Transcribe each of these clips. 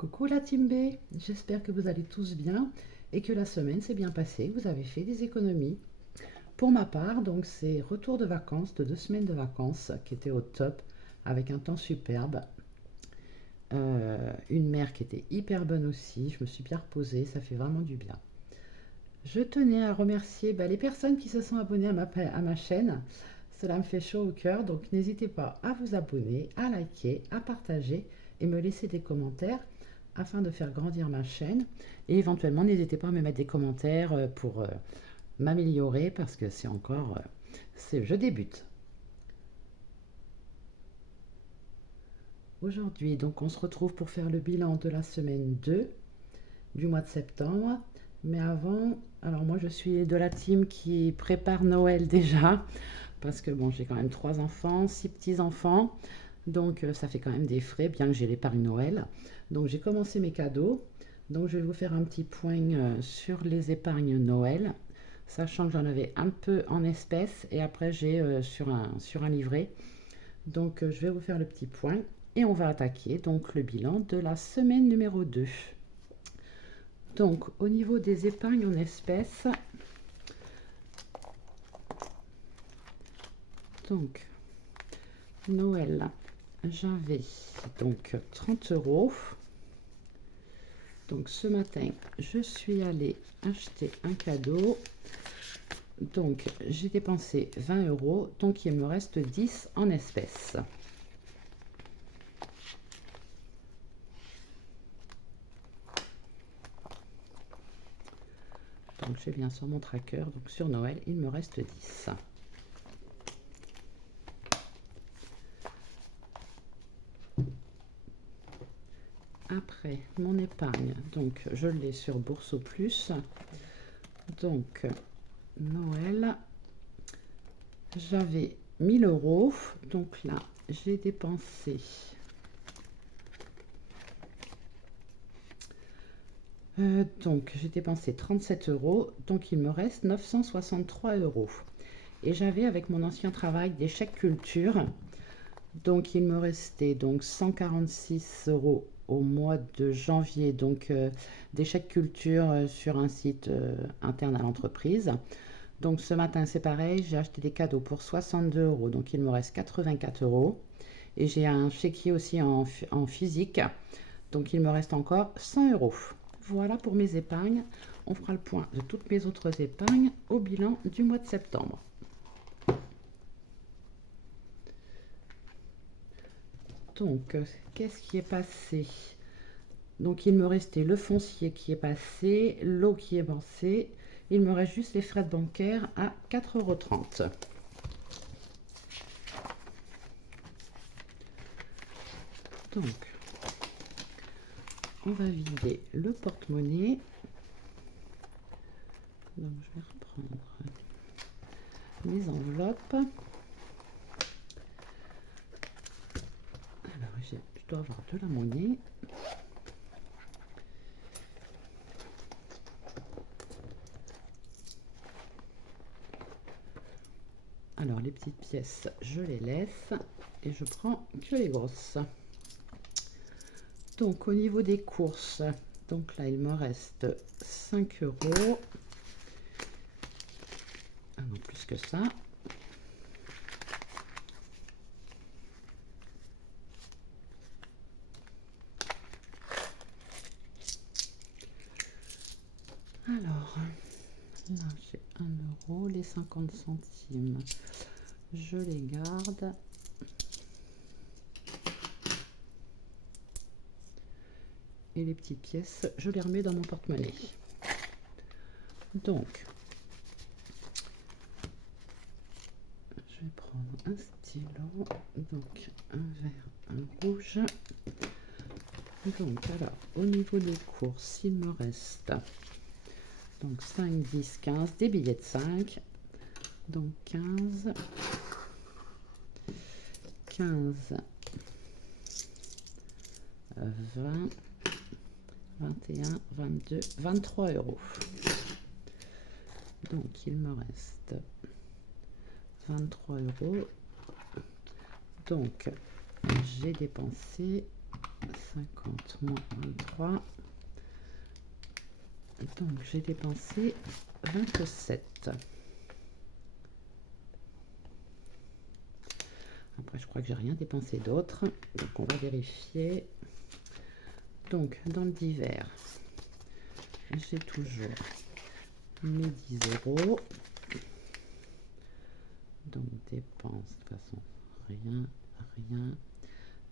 Coucou la team B, j'espère que vous allez tous bien et que la semaine s'est bien passée, vous avez fait des économies. Pour ma part, donc c'est retour de vacances, de 2 semaines de vacances qui étaient au top avec un temps superbe. Une mer qui était hyper bonne aussi, je me suis bien reposée, ça fait vraiment du bien. Je tenais à remercier les personnes qui se sont abonnées à ma chaîne. Cela me fait chaud au cœur, donc n'hésitez pas à vous abonner, à liker, à partager et me laisser des commentaires afin de faire grandir ma chaîne. Et éventuellement, n'hésitez pas à me mettre des commentaires pour m'améliorer parce que c'est encore... je débute. Aujourd'hui, donc, on se retrouve pour faire le bilan de la semaine 2 du mois de septembre. Mais avant, alors moi je suis de la team qui prépare Noël déjà, parce que bon, j'ai quand même 3 enfants, 6 petits-enfants, donc ça fait quand même des frais, bien que j'ai l'épargne Noël. Donc j'ai commencé mes cadeaux, donc je vais vous faire un petit point sur les épargnes Noël, sachant que j'en avais un peu en espèces et après j'ai sur un livret. Donc je vais vous faire le petit point et on va attaquer donc le bilan de la semaine numéro 2. Donc, au niveau des épargnes en espèces, donc Noël, j'avais donc 30 euros. Donc, ce matin, je suis allée acheter un cadeau. Donc, j'ai dépensé 20 euros. Donc, il me reste 10 en espèces. Donc, je viens sur mon tracker. Donc, sur Noël, il me reste 10. Après, mon épargne, donc je l'ai sur Bourse au Plus. Donc, Noël, j'avais 1000 euros. Donc là, j'ai dépensé donc j'ai dépensé 37 euros. Donc, il me reste 963 euros. Et j'avais avec mon ancien travail des chèques culture. Donc, il me restait donc 146 euros au mois de janvier. Donc, des chèques culture sur un site interne à l'entreprise. Donc, ce matin, c'est pareil. J'ai acheté des cadeaux pour 62 euros. Donc, il me reste 84 euros. Et j'ai un chéquier aussi en physique. Donc, il me reste encore 100 euros. Voilà pour mes épargnes. On fera le point de toutes mes autres épargnes au bilan du mois de septembre. Donc, qu'est-ce qui est passé? Donc, il me restait le foncier qui est passé, l'eau qui est passée. Il me reste juste les frais de bancaire à 4,30 euros. Donc, on va vider le porte-monnaie. Donc, je vais reprendre les enveloppes. Alors, je dois avoir de la monnaie. Alors, les petites pièces, je les laisse et je prends que les grosses. Donc, au niveau des courses, donc là, il me reste 5 euros. Ah non, plus que ça. Alors, là, j'ai 1 euro, les 50 centimes, je les garde. Et les petites pièces, je les remets dans mon porte-monnaie. Donc, je vais prendre un stylo, donc un vert, un rouge. Donc, alors, au niveau des courses, il me reste donc 5, 10, 15, des billets de 5. Donc 15, 20, 21, 22, 23 euros. Donc il me reste 23 euros. Donc j'ai dépensé 50 moins 23. Donc j'ai dépensé 27. Après je crois que j'ai rien dépensé d'autre. Donc on va vérifier. Donc dans le divers, j'ai toujours mes 10 euros. Donc dépenses, de toute façon, rien.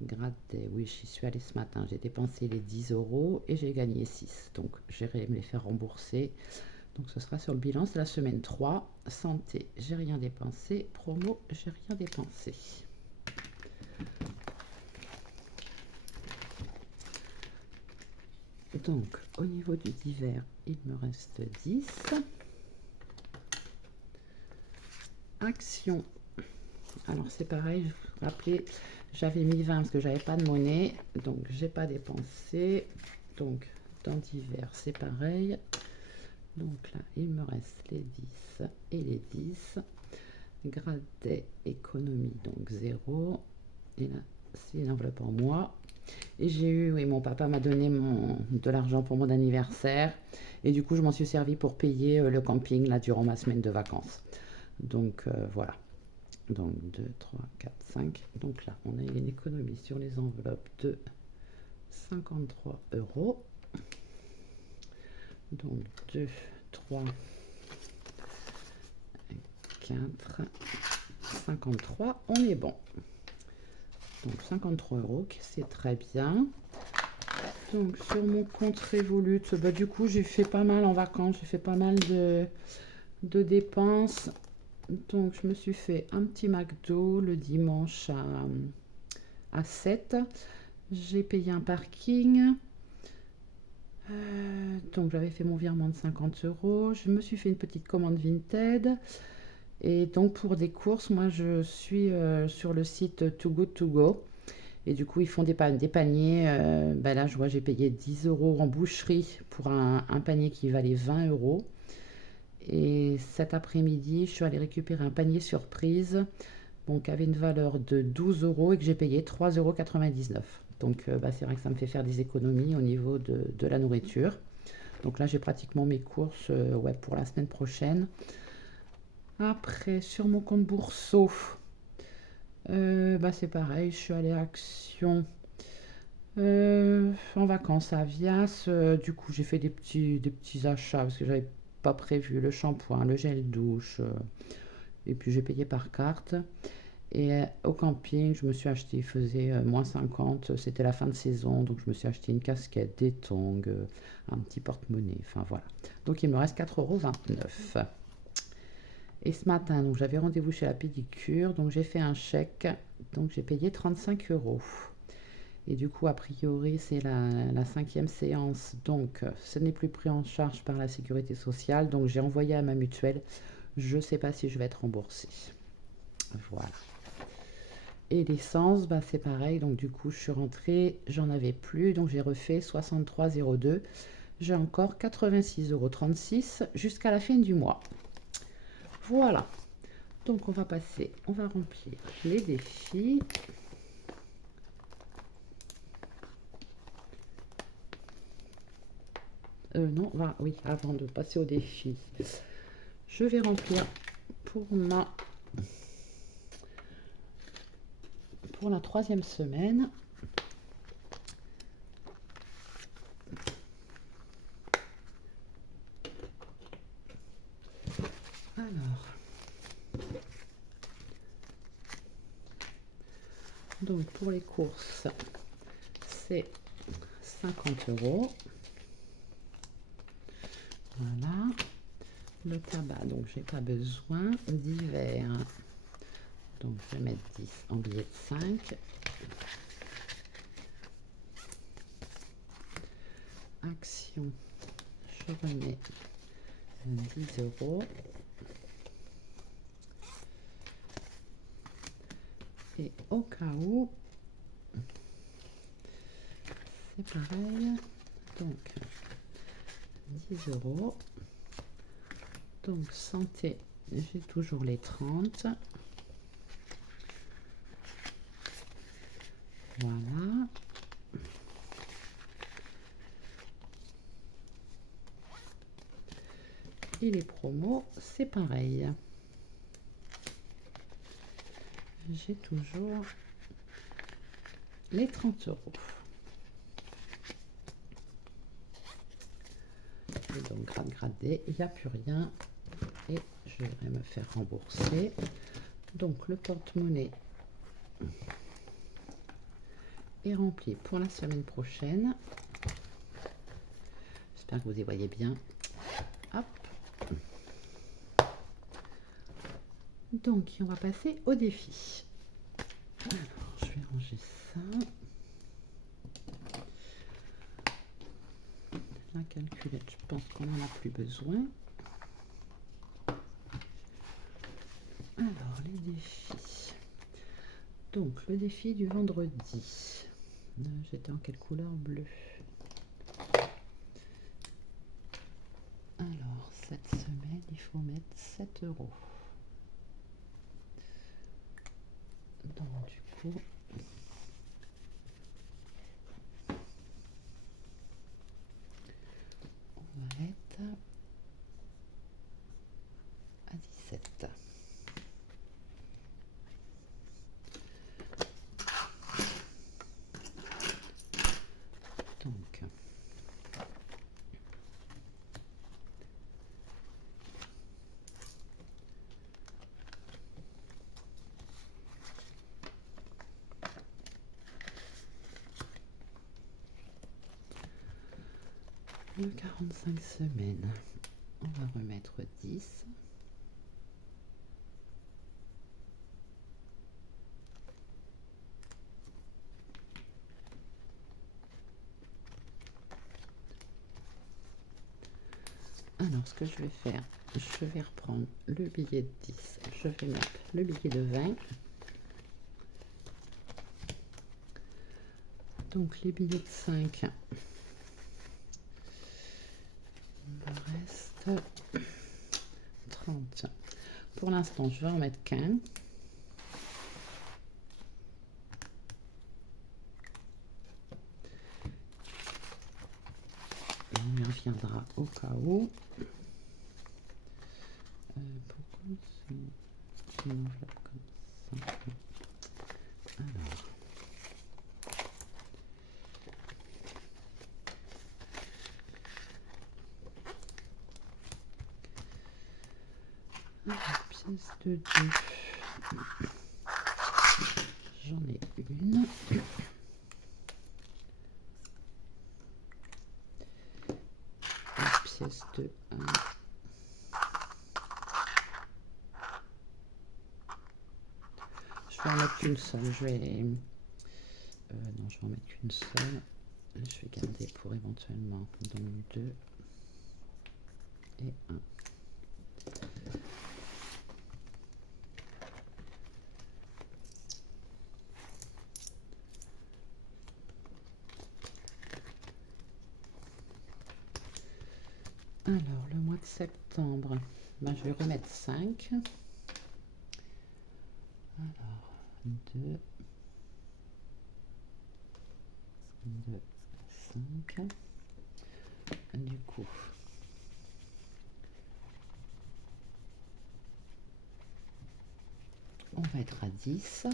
Gradet, oui, j'y suis allée ce matin. J'ai dépensé les 10 euros et j'ai gagné 6. Donc j'irai me les faire rembourser. Donc ce sera sur le bilan, c'est la semaine 3. Santé, j'ai rien dépensé. Promo, j'ai rien dépensé. Donc au niveau du divers, il me reste 10. Action. Alors c'est pareil, je vous rappelez, j'avais mis 20 parce que j'avais pas de monnaie, donc j'ai pas dépensé. Donc dans divers c'est pareil. Donc là il me reste les 10 et les 10. Gradet économie, donc 0. Et là c'est une enveloppe en moi. Et j'ai eu, oui, mon papa m'a donné de l'argent pour mon anniversaire. Et du coup je m'en suis servi pour payer le camping là durant ma semaine de vacances. Donc voilà. Donc 2, 3, 4, 5. Donc là, on a une économie sur les enveloppes de 53 euros. Donc 2, 3, 4, 53. On est bon. Donc 53 euros, c'est très bien. Donc sur mon compte Revolut, bah, du coup, j'ai fait pas mal en vacances. J'ai fait pas mal de dépenses. Donc je me suis fait un petit McDo le dimanche à 7. J'ai payé un parking. Donc j'avais fait mon virement de 50 euros. Je me suis fait une petite commande Vinted. Et donc pour des courses, moi je suis sur le site Too Good To Go. Et du coup ils font des paniers. Ben là je vois j'ai payé 10 euros en boucherie pour un panier qui valait 20 euros. Et cet après-midi, je suis allée récupérer un panier surprise qui avait une valeur de 12 euros et que j'ai payé 3,99 €. Donc c'est vrai que ça me fait faire des économies au niveau de la nourriture. Donc là, j'ai pratiquement mes courses pour la semaine prochaine. Après, sur mon compte Bourseau, c'est pareil, je suis allée à Action en vacances à Vias. Du coup, j'ai fait des petits achats parce que j'avais pas prévu le shampoing, le gel douche, et puis j'ai payé par carte. Et au camping, je me suis acheté, il faisait moins 50, c'était la fin de saison, donc je me suis acheté une casquette, des tongs, un petit porte-monnaie, enfin voilà. Donc il me reste 4,29 €. Et ce matin, donc j'avais rendez-vous chez la pédicure, donc j'ai fait un chèque, donc j'ai payé 35 €. Et du coup, a priori, c'est la 5e séance, donc ce n'est plus pris en charge par la sécurité sociale, donc j'ai envoyé à ma mutuelle. Je ne sais pas si je vais être remboursée. Voilà. Et l'essence, c'est pareil, donc du coup, je suis rentrée, j'en avais plus, donc j'ai refait 63,02 €. J'ai encore 86,36 € jusqu'à la fin du mois. Voilà. Donc on va remplir les défis. Non, oui, avant de passer au défi, je vais remplir pour la 3e semaine. Alors, donc pour les courses, c'est 50 €. Voilà. Le tabac, donc j'ai pas besoin. Divers, donc je vais mettre 10 en billet de 5. Action, je remets 10 €. Et au cas où, c'est pareil, donc 10 €. Donc santé, j'ai toujours les 30. Voilà. Et les promos, c'est pareil. J'ai toujours les 30 euros. Et donc, gradé, il n'y a plus rien. Et je vais me faire rembourser. Donc, le porte-monnaie est rempli pour la semaine prochaine. J'espère que vous y voyez bien. Hop. Donc, on va passer au défi. Alors, je vais ranger ça. La calculette, je pense qu'on n'en a plus besoin. Alors, les défis. Donc, le défi du vendredi. J'étais en quelle couleur? Bleu. Alors, cette semaine, il faut mettre 7 euros. Donc, du coup, on va être à 17. Donc, le 45 semaines, on va remettre 10. Alors, ce que je vais faire, je vais reprendre le billet de 10. Je vais mettre le billet de 20. Donc, les billets de 5, il me reste 30. Pour l'instant, je vais en mettre qu'un. On y reviendra au cas où. Pourquoi c'est une enveloppe comme ça? Alors, pièce de 2. J'en ai une. Pièce de 1. Je vais en mettre qu'une seule. Non, je vais en mettre qu'une seule. Je vais garder pour éventuellement donc 2 et 1. Alors, le mois de septembre, ben, je vais remettre 5. Alors, 2, 5. Du coup, on va être à 10.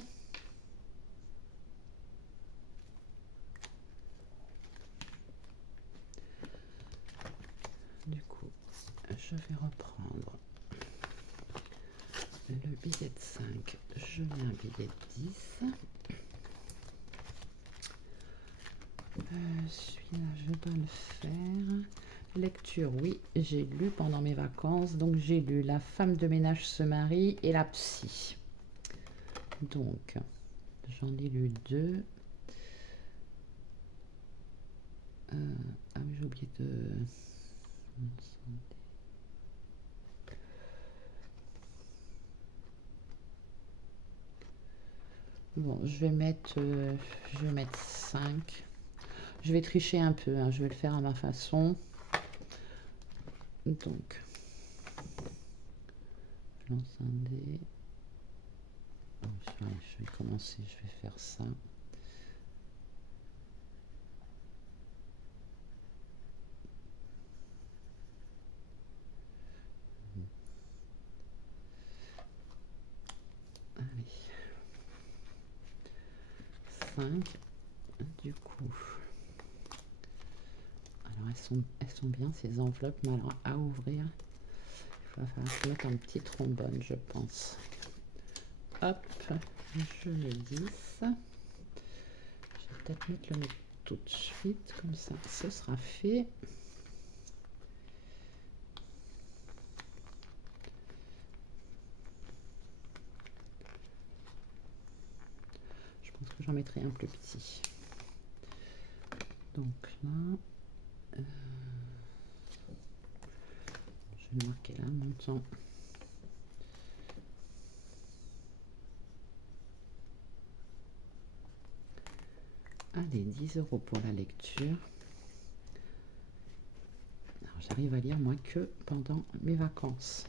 Du coup, je vais reprendre le billet de 5. Je mets un billet de 10. Celui-là, je dois le faire. Lecture, oui, j'ai lu pendant mes vacances. Donc, j'ai lu La femme de ménage se marie et La psy. Donc, j'en ai lu 2. Ah oui, j'ai oublié de... Bon, je vais mettre 5. Je vais tricher un peu, hein, je vais le faire à ma façon. Donc, je lance un dé. Oh, je vais commencer, je vais faire ça. 5. Du coup, alors elles sont bien ces enveloppes, mais alors à ouvrir, il va falloir mettre un petit trombone, je pense. Hop, je le glisse. Je vais peut-être mettre tout de suite, comme ça, ce sera fait. Je pense que j'en mettrai un plus petit. Donc là, je vais marquer là, montant. Allez, 10 € pour la lecture. Alors, j'arrive à lire moi que pendant mes vacances.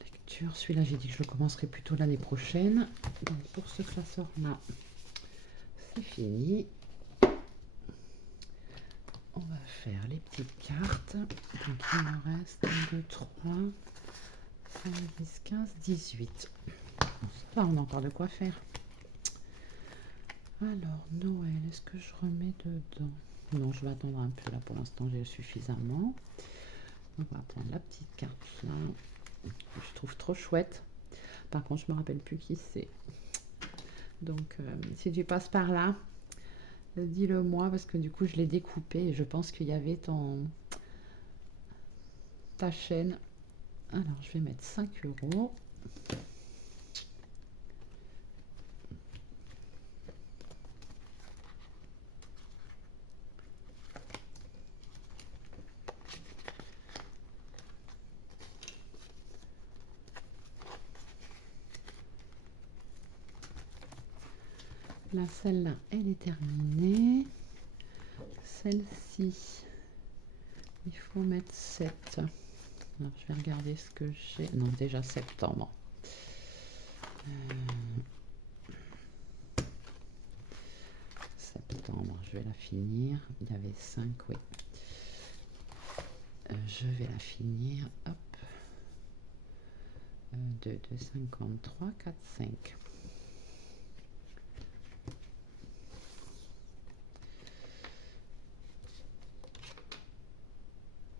Lecture, celui-là j'ai dit que je le commencerai plutôt l'année prochaine. Donc pour ce classeur-là, c'est fini. On va faire les petites cartes. Donc il me reste 1, 2, 3, 5, 10, 15, 18. Ça va, on a encore de quoi faire. Alors, Noël, est-ce que je remets dedans? Non, je vais attendre un peu là. Pour l'instant, j'ai suffisamment. On va prendre la petite carte là. Je trouve trop chouette. Par contre, je me rappelle plus qui c'est. Donc, si tu passes par là, dis-le moi parce que du coup, je l'ai découpé et je pense qu'il y avait ta chaîne. Alors, je vais mettre 5 €. Là, celle-là, elle est terminée. Celle-ci, il faut mettre 7. Alors, je vais regarder ce que j'ai. Non, déjà septembre. Septembre, je vais la finir. Il y avait 5, oui. Je vais la finir. Hop. 2, 2, 53, 4, 5.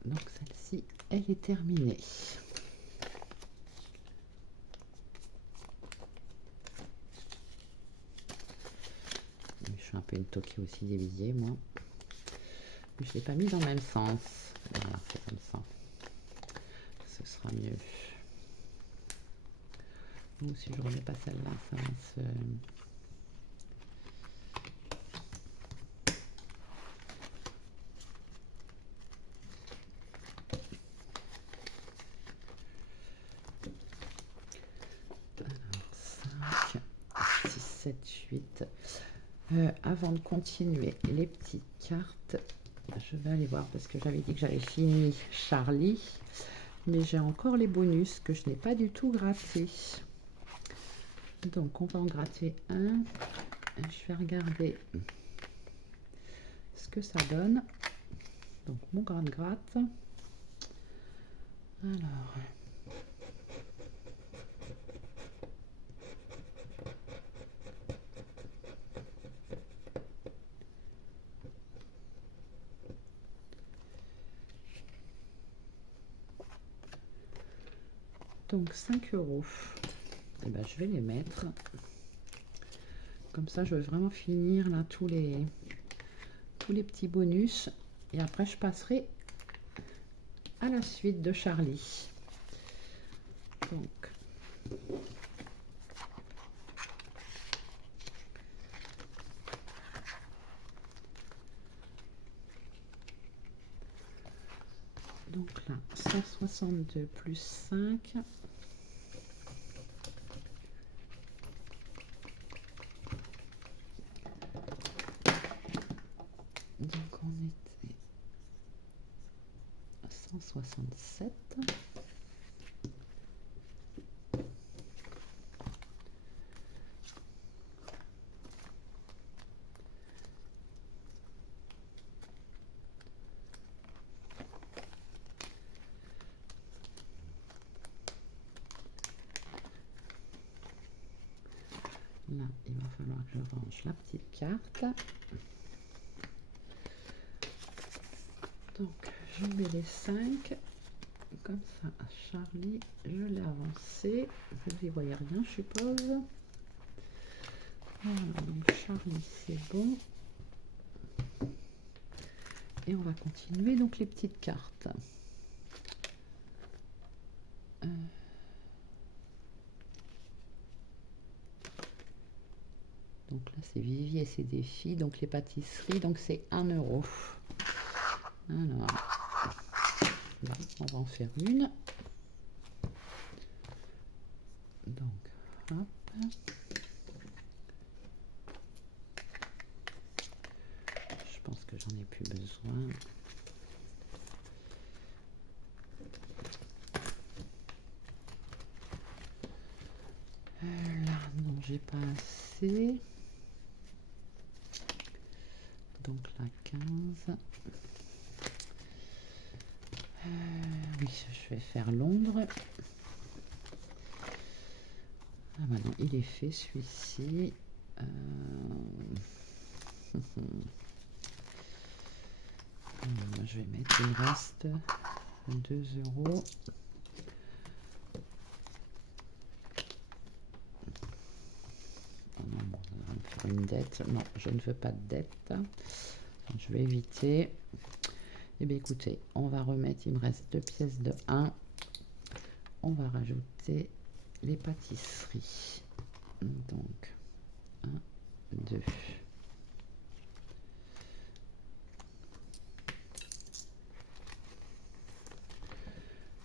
Donc celle-ci, elle est terminée. Je suis un peu une toquée aussi dévisée, moi. Mais je ne l'ai pas mis dans le même sens. Voilà, c'est comme ça. Ce sera mieux. Ou si je ne remets pas celle-là, ça va se... Alors, 5, 6, 7, 8. Avant de continuer les petites cartes, je vais aller voir parce que j'avais dit que j'avais fini Charlie, mais j'ai encore les bonus que je n'ai pas du tout grattés. Donc on va en gratter un. Je vais regarder ce que ça donne. Donc mon gratte. Alors. Donc 5 €. Et ben, je vais les mettre. Comme ça, je vais vraiment finir là tous les petits bonus. Et après, je passerai à la suite de Charlie. Donc là, 162 plus 5. Donc on était à 167. Là, il va falloir que je range la petite carte. Donc, je mets les 5. Comme ça, Charlie, je l'ai avancé. Vous y voyez rien, je suppose. Voilà, donc Charlie, c'est bon. Et on va continuer donc les petites cartes. Donc là, c'est Vivi et ses défis. Donc les pâtisseries, donc c'est 1 €. Alors, là, on va en faire une. Donc, hop. Je pense que j'en ai plus besoin. Là, non, j'ai pas assez. Donc là, 15. Oui, je vais faire Londres. Ah bah non, il est fait celui-ci. Je vais mettre, il me reste 2 €. Oh non, bon, ça va me faire une dette. Non, je ne veux pas de dette. Je vais éviter. Eh bien écoutez, on va remettre, il me reste 2 pièces de 1. On va rajouter les pâtisseries. Donc, 1, 2.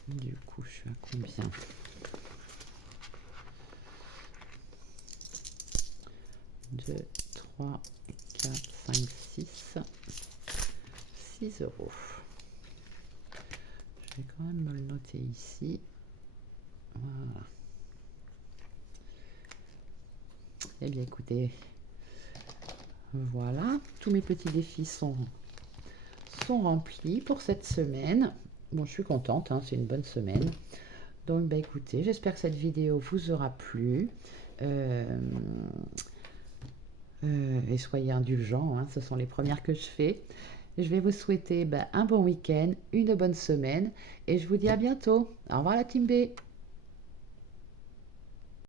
Du coup, je suis à combien? 2, 3, 4, 5, 6. 6 €. Je vais quand même me le noter ici. Voilà. Eh bien, écoutez, voilà, tous mes petits défis sont remplis pour cette semaine. Bon, je suis contente, hein, c'est une bonne semaine. Donc, bah, écoutez, j'espère que cette vidéo vous aura plu. Et soyez indulgents, hein, ce sont les premières que je fais. Je vais vous souhaiter un bon week-end, une bonne semaine, et je vous dis à bientôt. Au revoir la team B.